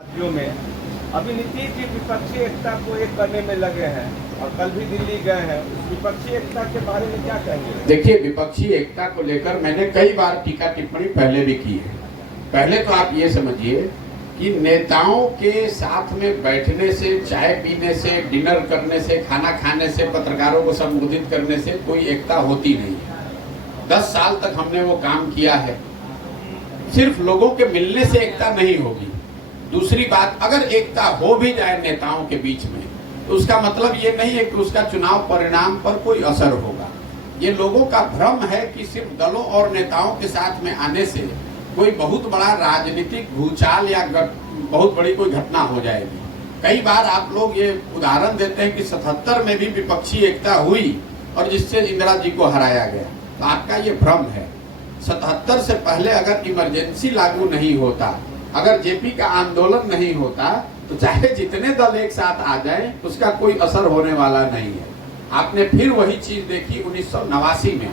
राज्यों में अभी नीतीश जी विपक्षी एकता को एक करने में लगे हैं और कल भी दिल्ली गए हैं। उस विपक्षी एकता के बारे में क्या कहेंगे? देखिए, विपक्षी एकता को लेकर मैंने कई बार टीका टिप्पणी पहले भी की है। पहले तो आप ये समझिए कि नेताओं के साथ में बैठने से, चाय पीने से, डिनर करने से, खाना खाने से, पत्रकारों को संबोधित करने से कोई एकता होती नहीं है। 10 साल तक हमने वो काम किया है। सिर्फ लोगों के मिलने से एकता नहीं होगी। दूसरी बात, अगर एकता हो भी जाए नेताओं के बीच में तो उसका मतलब ये नहीं है कि उसका चुनाव परिणाम पर कोई असर होगा। ये लोगों का भ्रम है कि सिर्फ दलों और नेताओं के साथ में आने से कोई बहुत बड़ा राजनीतिक भूचाल या बहुत बड़ी कोई घटना हो जाएगी। कई बार आप लोग ये उदाहरण देते हैं कि 77 में भी विपक्षी एकता हुई और जिससे इंदिरा जी को हराया गया। तो आपका ये भ्रम है। 77 से पहले अगर इमरजेंसी लागू नहीं होता, अगर जेपी का आंदोलन नहीं होता, तो चाहे जितने दल एक साथ आ जाएं, उसका कोई असर होने वाला नहीं है। आपने फिर वही चीज देखी 1989 में,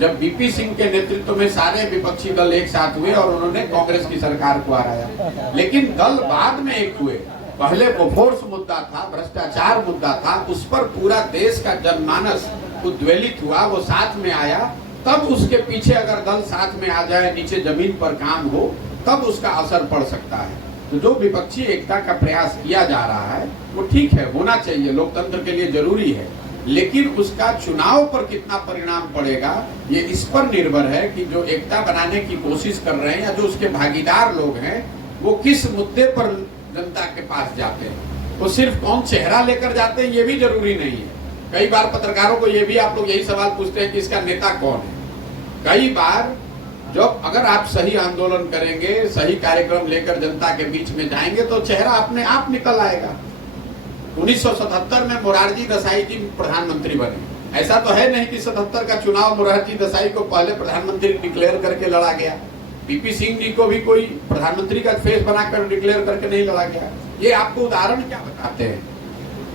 जब बीपी सिंह के नेतृत्व में सारे विपक्षी दल एक साथ हुए और उन्होंने कांग्रेस की सरकार को हराया। लेकिन दल बाद में एक हुए। पहले बोफोर्स मुद्दा था, भ्रष्टाचार मुद्दा था, उस पर पूरा देश का जनमानस उद्वेलित हुआ, वो साथ में आया। तब उसके पीछे अगर दल साथ में आ जाए, नीचे जमीन पर काम हो, तब उसका असर पड़ सकता है। तो जो विपक्षी एकता का प्रयास किया जा रहा है वो ठीक है, होना चाहिए, लोकतंत्र के लिए जरूरी है। लेकिन उसका चुनाव पर कितना परिणाम पड़ेगा ये इस पर निर्भर है कि जो एकता बनाने की कोशिश कर रहे हैं या जो उसके भागीदार लोग हैं वो किस मुद्दे पर जनता के पास जाते हैं। वो सिर्फ कौन चेहरा लेकर जाते हैं ये भी जरूरी नहीं है। कई बार पत्रकारों को ये भी आप लोग यही सवाल पूछते हैं कि इसका नेता कौन है। कई बार जब अगर आप सही आंदोलन करेंगे, सही कार्यक्रम लेकर जनता के बीच में जाएंगे तो चेहरा अपने आप निकल आएगा। 1977 में मोरारजी देसाई जी प्रधानमंत्री बने। ऐसा तो है नहीं कि 77 का चुनाव मोरारजी देसाई को पहले प्रधानमंत्री डिक्लेयर करके लड़ा गया। बीपी सिंह जी को भी कोई प्रधानमंत्री का फेस बनाकर डिक्लेयर करके नहीं लड़ा गया। ये आपको उदाहरण क्या बताते हैं?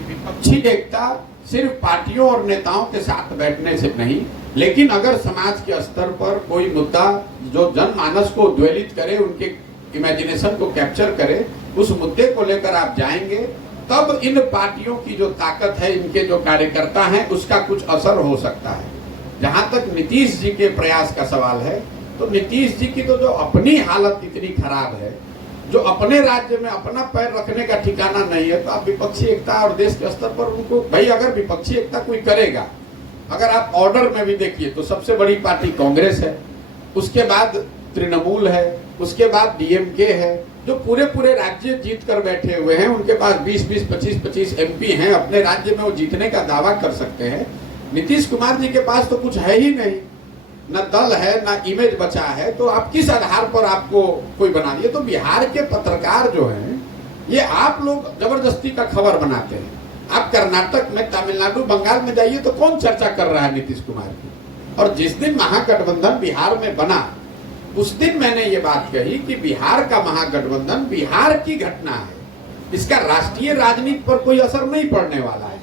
विपक्षी एकता सिर्फ पार्टियों और नेताओं के साथ बैठने से नहीं, लेकिन अगर समाज के स्तर पर कोई मुद्दा जो जनमानस को उद्वेलित करे, उनके इमेजिनेशन को कैप्चर करे, उस मुद्दे को लेकर आप जाएंगे, तब इन पार्टियों की जो ताकत है, इनके जो कार्यकर्ता हैं, उसका कुछ असर हो सकता है। जहां तक नीतीश जी के प्रयास का सवाल है, तो नीतीश जी की तो जो अपनी हालत इतनी खराब है, जो अपने राज्य में अपना पैर रखने का ठिकाना नहीं है, तो आप विपक्षी एकता और देश के स्तर पर उनको, भाई अगर विपक्षी एकता कोई करेगा, अगर आप ऑर्डर में भी देखिए तो सबसे बड़ी पार्टी कांग्रेस है, उसके बाद तृणमूल है, उसके बाद डीएमके है, जो पूरे राज्य जीत कर बैठे हुए हैं। उनके पास 20-20, 25-25 एमपी हैं, अपने राज्य में वो जीतने का दावा कर सकते हैं। नीतीश कुमार जी के पास तो कुछ है ही नहीं, न दल है, न इमेज बचा है। तो आप किस आधार पर आपको कोई बना दिए? तो बिहार के पत्रकार जो हैं, ये आप लोग जबरदस्ती का खबर बनाते हैं। आप कर्नाटक में, तमिलनाडु, बंगाल में जाइए तो कौन चर्चा कर रहा है नीतीश कुमार की? और जिस दिन महागठबंधन बिहार में बना, उस दिन मैंने ये बात कही कि बिहार का महागठबंधन बिहार की घटना है, इसका राष्ट्रीय राजनीति पर कोई असर नहीं पड़ने वाला है।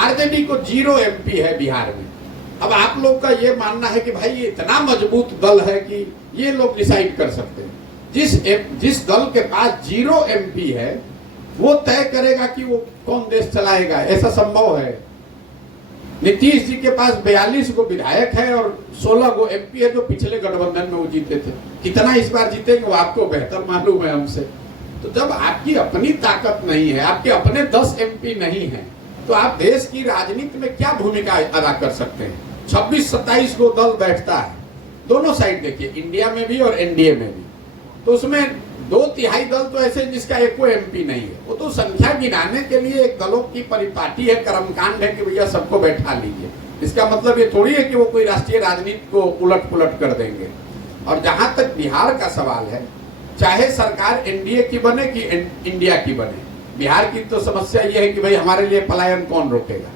आरजेडी को 0 एमपी है बिहार में। अब आप लोग का ये मानना है कि भाई ये इतना मजबूत दल है कि ये लोग डिसाइड कर सकते हैं। जिस दल के पास 0 एमपी है वो तय करेगा कि वो कौन देश चलाएगा, ऐसा संभव है? नीतीश जी के पास 42 गो विधायक है और 16 गो एमपी है जो पिछले गठबंधन में वो जीते थे। कितना इस बार जीतेंगे वो आपको बेहतर मालूम है हमसे। तो जब आपकी अपनी ताकत नहीं है, आपके अपने 10 एमपी नहीं है, तो आप देश की राजनीति में क्या भूमिका अदा कर सकते हैं? 26-27 गो दल बैठता है, दोनों साइड देखिए, इंडिया में भी और एनडीए में भी। तो उसमें 2/3 दल तो ऐसे जिसका एक एमपी नहीं है। वो तो संख्या गिनाने के लिए एक दलों की परिपाटी है, कर्मकांड है कि भैया सबको बैठा लीजिए। इसका मतलब ये थोड़ी है कि वो कोई राष्ट्रीय राजनीति को उलट पुलट कर देंगे। और जहां तक बिहार का सवाल है, चाहे सरकार एनडीए की बने कि इंडिया की बने, बिहार की तो समस्या ये है कि भाई हमारे लिए पलायन कौन रोकेगा?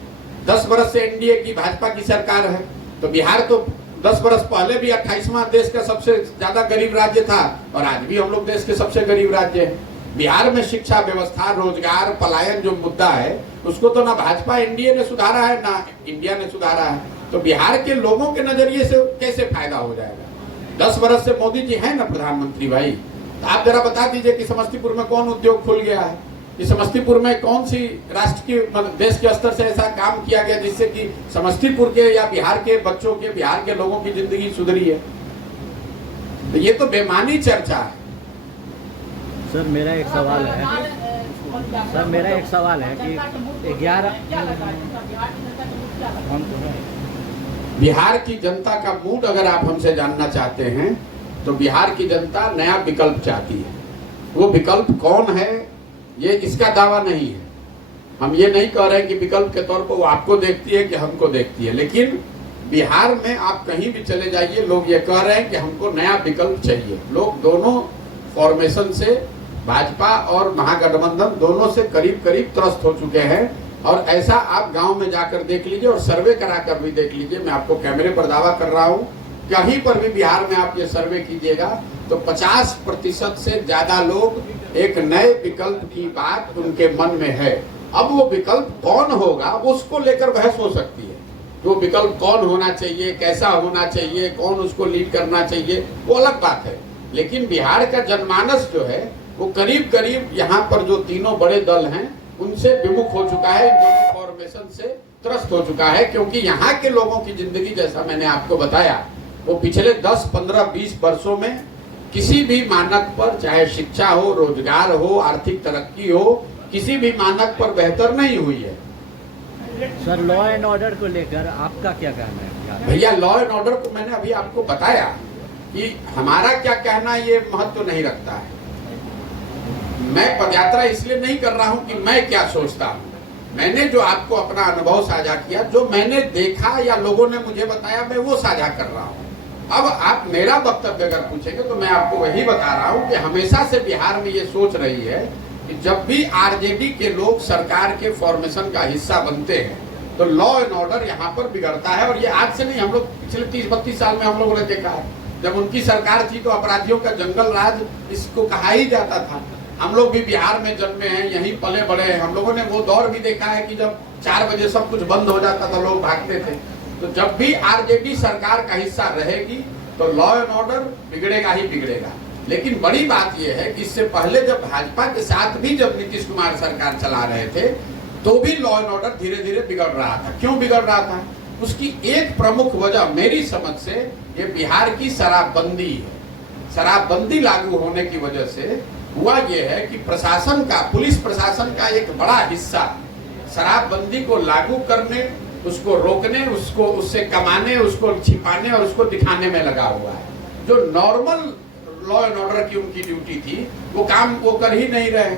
10 बरस से एनडीए की भाजपा की सरकार है, तो बिहार तो 10 बरस पहले भी 28वां देश का सबसे ज्यादा गरीब राज्य था और आज भी हम लोग देश के सबसे गरीब राज्य है। बिहार में शिक्षा व्यवस्था, रोजगार, पलायन जो मुद्दा है, उसको तो ना भाजपा एनडीए ने सुधारा है ना इंडिया ने सुधारा है। तो बिहार के लोगों के नजरिए से कैसे फायदा हो जाएगा? 10 बरस से मोदी जी है ना प्रधानमंत्री भाई, तो आप जरा बता दीजिए कि समस्तीपुर में कौन उद्योग खुल गया है, कि समस्तीपुर में कौन सी राष्ट्र की देश के स्तर से ऐसा काम किया गया जिससे कि समस्तीपुर के या बिहार के बच्चों के, बिहार के लोगों की जिंदगी सुधरी है। तो ये तो बेमानी चर्चा है। सर मेरा एक सवाल है कि 11 बिहार की जनता का मूड अगर आप हमसे जानना चाहते हैं तो बिहार की जनता नया विकल्प चाहती है। वो विकल्प कौन है ये इसका दावा नहीं है। हम ये नहीं कह रहे हैं कि विकल्प के तौर पर वो आपको देखती है कि हमको देखती है, लेकिन बिहार में आप कहीं भी चले जाइए लोग ये कह रहे हैं कि हमको नया विकल्प चाहिए। लोग दोनों फॉर्मेशन से, भाजपा और महागठबंधन दोनों से करीब करीब त्रस्त हो चुके हैं। और ऐसा आप गांव में जाकर देख लीजिए और सर्वे कराकर भी देख लीजिए। मैं आपको कैमरे पर दावा कर रहा हूं, कहीं पर भी बिहार में आप ये सर्वे कीजिएगा तो 50% से ज्यादा लोग एक नए विकल्प की बात उनके मन में है। अब वो विकल्प कौन होगा उसको लेकर बहस हो सकती है। वो विकल्प कौन होना चाहिए, कैसा होना चाहिए, कौन उसको लीड करना चाहिए, वो अलग बात है। लेकिन बिहार का जनमानस जो है वो करीब करीब यहाँ पर जो तीनों बड़े दल हैं उनसे विमुख हो चुका है, इन दोनों फॉर्मेशन से त्रस्त हो चुका है। क्योंकि यहाँ के लोगों की जिंदगी, जैसा मैंने आपको बताया, वो पिछले 10, 15, 20 वर्षों में किसी भी मानक पर, चाहे शिक्षा हो, रोजगार हो, आर्थिक तरक्की हो, किसी भी मानक पर बेहतर नहीं हुई है। सर लॉ एंड ऑर्डर को लेकर आपका क्या कहना है? भैया लॉ एंड ऑर्डर को मैंने अभी आपको बताया कि हमारा क्या कहना ये महत्व नहीं रखता है। मैं पदयात्रा इसलिए नहीं कर रहा हूं कि मैं क्या सोचता हूं। मैंने जो आपको अपना अनुभव साझा किया, जो मैंने देखा या लोगों ने मुझे बताया, मैं वो साझा कर रहा हूं। अब आप मेरा वक्तव्य अगर पूछेंगे तो मैं आपको वही बता रहा हूं कि हमेशा से बिहार में ये सोच रही है कि जब भी आरजेडी के लोग सरकार के फॉर्मेशन का हिस्सा बनते हैं तो लॉ एंड ऑर्डर यहाँ पर बिगड़ता है। और ये आज से नहीं, हम लोग पिछले 30-32 साल में हम लोगों ने देखा है। जब उनकी सरकार थी तो अपराधियों का जंगल राज इसको कहा ही जाता था। हम लोग भी बिहार में जन्मे हैं, यहीं पले बड़े हैं। हम लोगों ने वो दौर भी देखा है कि जब 4 बजे सब कुछ बंद हो जाता था, लोग भागते थे। तो जब भी आरजेडी सरकार का हिस्सा रहेगी तो लॉ एंड ऑर्डर बिगड़ेगा ही बिगड़ेगा। लेकिन बड़ी बात यह है कि इससे पहले जब भाजपा के साथ भी जब नीतीश कुमार सरकार चला रहे थे तो भी लॉ एंड ऑर्डर धीरे धीरे बिगड़ रहा था। क्यों बिगड़ रहा था? उसकी एक प्रमुख वजह मेरी समझ से ये बिहार की शराबबंदी है। शराबबंदी लागू होने की वजह से हुआ ये है कि प्रशासन का, पुलिस प्रशासन का एक बड़ा हिस्सा शराबबंदी को लागू करने, उसको रोकने, उसको उससे कमाने, उसको छिपाने और उसको दिखाने में लगा हुआ है। जो नॉर्मल लॉ एंड ऑर्डर की उनकी ड्यूटी थी वो काम वो कर ही नहीं रहे।